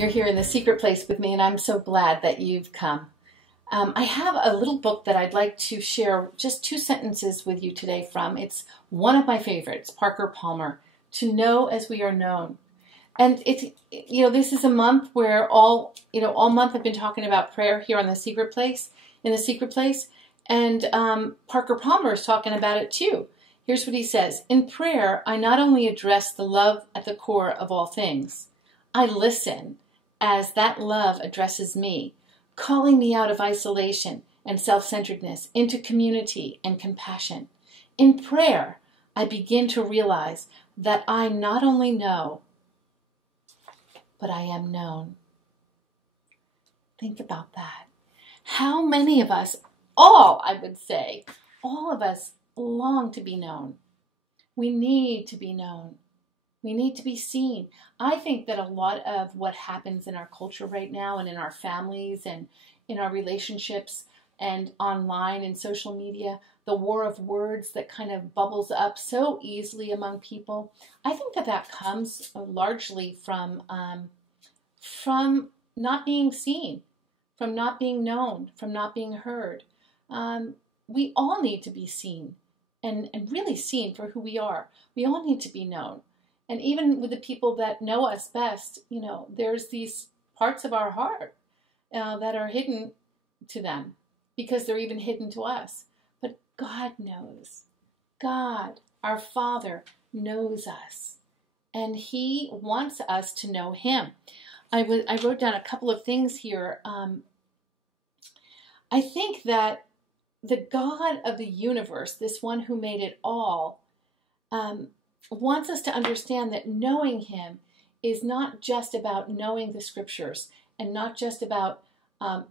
You're here in the secret place with me, and I'm so glad that you've come. I have a little book that I'd like to share just 2 sentences with you today from. It's one of my favorites, Parker Palmer, To Know as We Are Known. And it's, this is a month where all month I've been talking about prayer here on the secret place, in the secret place. And Parker Palmer is talking about it too. Here's what he says. In prayer, I not only address the love at the core of all things, I listen as that love addresses me, calling me out of isolation and self-centeredness into community and compassion. In prayer, I begin to realize that I not only know, but I am known. Think about that. How many of us, all of us long to be known. We need to be known. We need to be seen. I think that a lot of what happens in our culture right now and in our families and in our relationships and online and social media, the war of words that kind of bubbles up so easily among people, I think that comes largely from not being seen, from not being known, from not being heard. We all need to be seen and really seen for who we are. We all need to be known. And even with the people that know us best, there's these parts of our heart that are hidden to them because they're even hidden to us. But God knows. God, our Father, knows us. And He wants us to know Him. I wrote down a couple of things here. I think that the God of the universe, this one who made it all, wants us to understand that knowing Him is not just about knowing the scriptures and not just about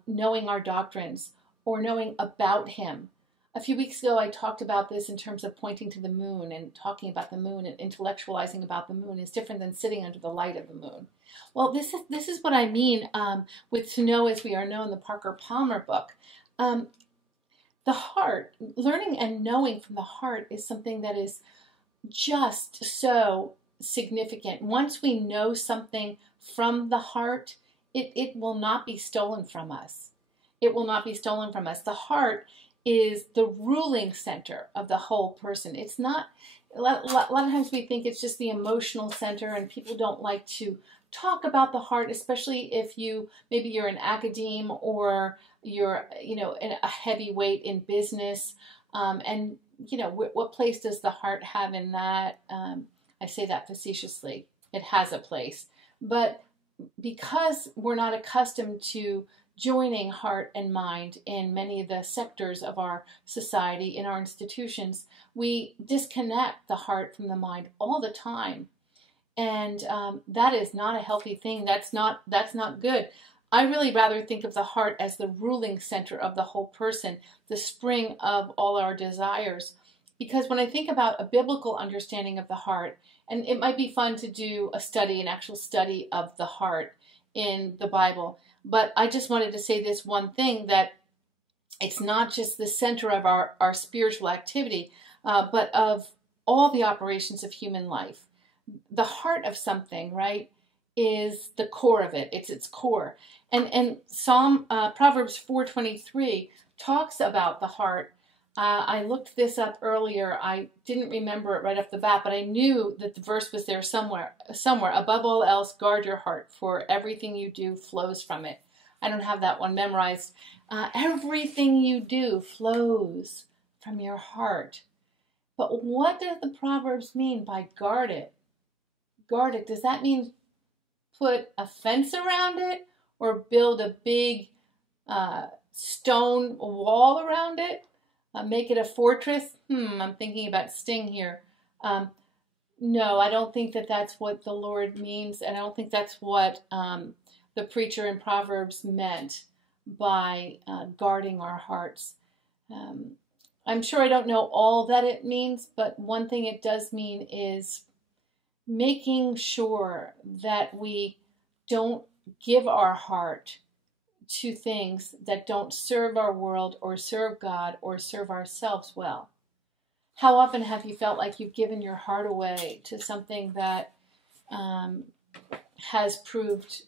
knowing our doctrines or knowing about Him. A few weeks ago, I talked about this in terms of pointing to the moon and talking about the moon and intellectualizing about the moon is different than sitting under the light of the moon. Well, this is what I mean with To Know as We Are Known, the Parker Palmer book. The heart, learning and knowing from the heart is something that is just so significant. Once we know something from the heart, it will not be stolen from us. It will not be stolen from us. The heart is the ruling center of the whole person. It's not, a lot of times we think it's just the emotional center, and people don't like to talk about the heart, especially if maybe you're an academe or you're, a heavyweight in business. And what place does the heart have in that? I say that facetiously. It has a place. But because we're not accustomed to joining heart and mind in many of the sectors of our society, in our institutions, we disconnect the heart from the mind all the time. And that is not a healthy thing. That's not good. I really rather think of the heart as the ruling center of the whole person, the spring of all our desires. Because when I think about a biblical understanding of the heart, and it might be fun to do an actual study of the heart in the Bible, but I just wanted to say this one thing, that it's not just the center of our spiritual activity, but of all the operations of human life. The heart of something, right, is the core of it. It's its core. And Proverbs 4:23 talks about the heart. I looked this up earlier. I didn't remember it right off the bat, but I knew that the verse was there somewhere. Above all else, guard your heart, for everything you do flows from it. I don't have that one memorized. Everything you do flows from your heart. But what does the Proverbs mean by guard it? Guard it. Does that mean put a fence around it or build a big stone wall around it? Make it a fortress? I'm thinking about Sting here. No, I don't think that that's what the Lord means, and I don't think that's what the preacher in Proverbs meant by guarding our hearts. I'm sure I don't know all that it means, but one thing it does mean is making sure that we don't give our heart to things that don't serve our world or serve God or serve ourselves well. How often have you felt like you've given your heart away to something that has proved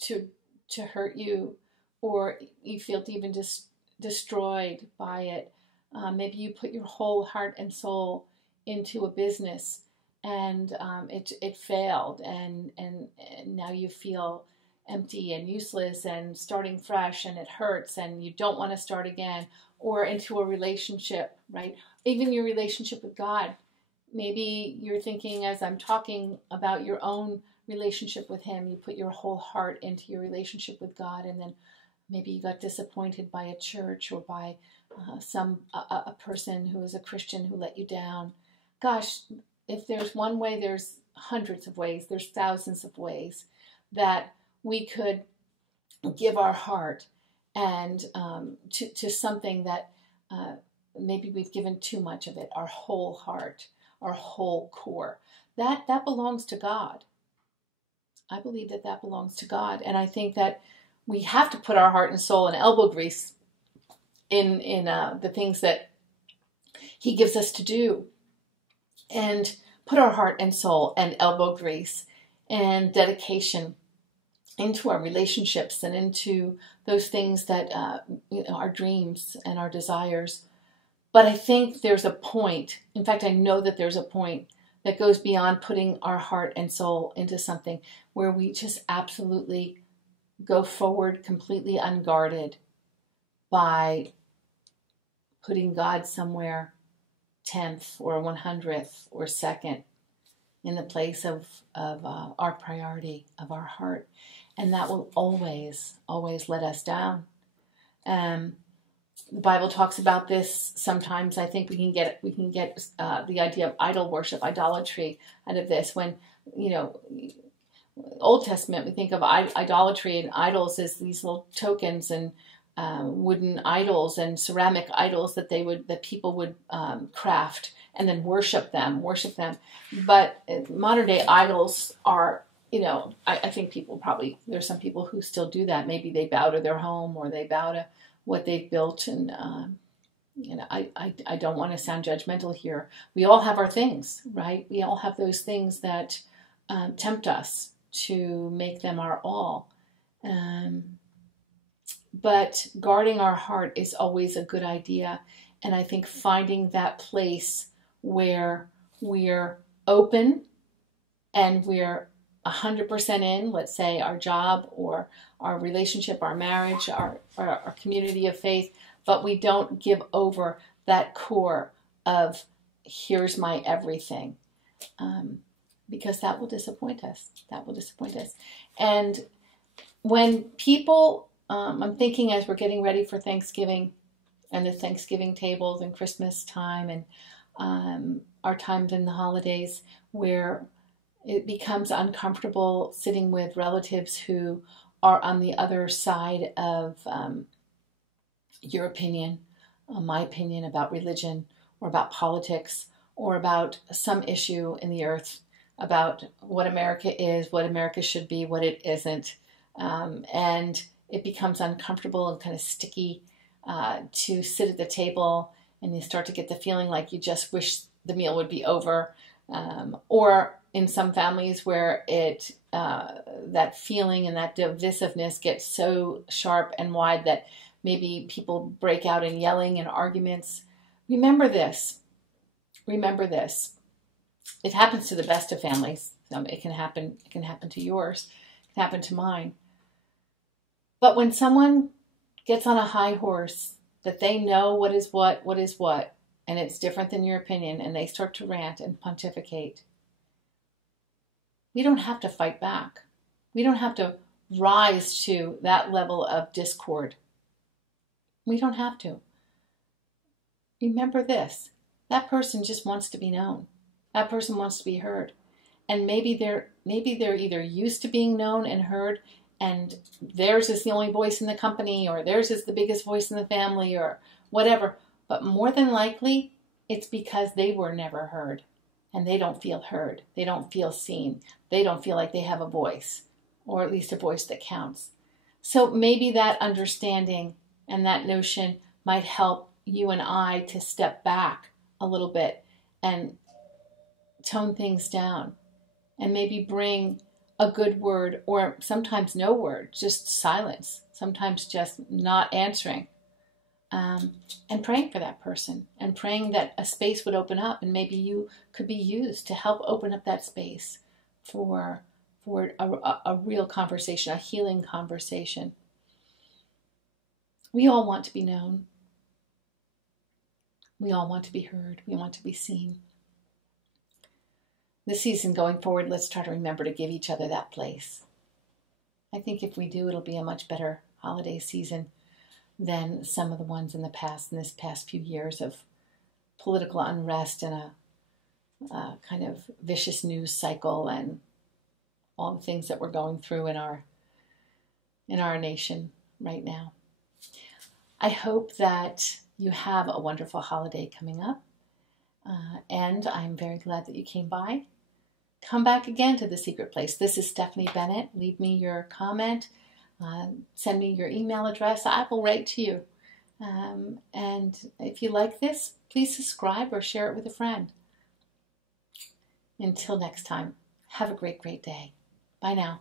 to hurt you, or you feel even destroyed by it. Maybe you put your whole heart and soul into a business, and it failed, and now you feel empty and useless and starting fresh, and it hurts and you don't want to start again. Or into a relationship, right? Even your relationship with God. Maybe you're thinking, as I'm talking about your own relationship with Him, you put your whole heart into your relationship with God, and then maybe you got disappointed by a church or by a person who is a Christian who let you down. Gosh, if there's one way, there's hundreds of ways, there's thousands of ways that we could give our heart and to something that maybe we've given too much of it, our whole heart, our whole core. That belongs to God. I believe that belongs to God, and I think that we have to put our heart and soul and elbow grease in the things that He gives us to do, and put our heart and soul and elbow grease and dedication into our relationships and into those things that our dreams and our desires. But I think there's a point, in fact, I know that there's a point that goes beyond putting our heart and soul into something, where we just absolutely go forward completely unguarded by putting God somewhere 10th or 100th or 2nd in the place of our priority, of our heart. And that will always, always let us down. The Bible talks about this. Sometimes I think we can get the idea of idol worship, idolatry out of this. When, Old Testament, we think of idolatry and idols as these little tokens and wooden idols and ceramic idols that people would craft and then worship them. But modern day idols are, I think there's some people who still do that. Maybe they bow to their home, or they bow to what they've built. And, I don't want to sound judgmental here. We all have our things, right? We all have those things that tempt us to make them our all. But guarding our heart is always a good idea. And I think finding that place where we're open and we're 100% in, let's say our job or our relationship, our marriage, our community of faith, but we don't give over that core of here's my everything, because that will disappoint us. And when people, I'm thinking as we're getting ready for Thanksgiving and the Thanksgiving tables and Christmas time and our times in the holidays, where it becomes uncomfortable sitting with relatives who are on the other side of your opinion, my opinion about religion, or about politics, or about some issue in the earth, about what America is, what America should be, what it isn't. And it becomes uncomfortable and kind of sticky to sit at the table, and you start to get the feeling like you just wish the meal would be over. Or in some families where that feeling and that divisiveness gets so sharp and wide that maybe people break out in yelling and arguments. Remember this. It happens to the best of families. It can happen to yours. It can happen to mine. But when someone gets on a high horse, that they know what is what, and it's different than your opinion, and they start to rant and pontificate, we don't have to fight back. We don't have to rise to that level of discord. We don't have to. Remember this. That person just wants to be known. That person wants to be heard. And maybe they're either used to being known and heard, and theirs is the only voice in the company, or theirs is the biggest voice in the family, or whatever. But more than likely, it's because they were never heard, and they don't feel heard. They don't feel seen. They don't feel like they have a voice, or at least a voice that counts. So maybe that understanding and that notion might help you and I to step back a little bit and tone things down, and maybe bring a good word, or sometimes no word, just silence, sometimes just not answering, and praying for that person, and praying that a space would open up, and maybe you could be used to help open up that space for a real conversation, a healing conversation. We all want to be known. We all want to be heard. We want to be seen. This season going forward, let's try to remember to give each other that place. I think if we do, it'll be a much better holiday season than some of the ones in the past, in this past few years of political unrest and a kind of vicious news cycle and all the things that we're going through in our nation right now. I hope that you have a wonderful holiday coming up, and I'm very glad that you came by. Come back again to The Secret Place. This is Stephanie Bennett. Leave me your comment. Send me your email address. I will write to you. And if you like this, please subscribe or share it with a friend. Until next time, have a great, great day. Bye now.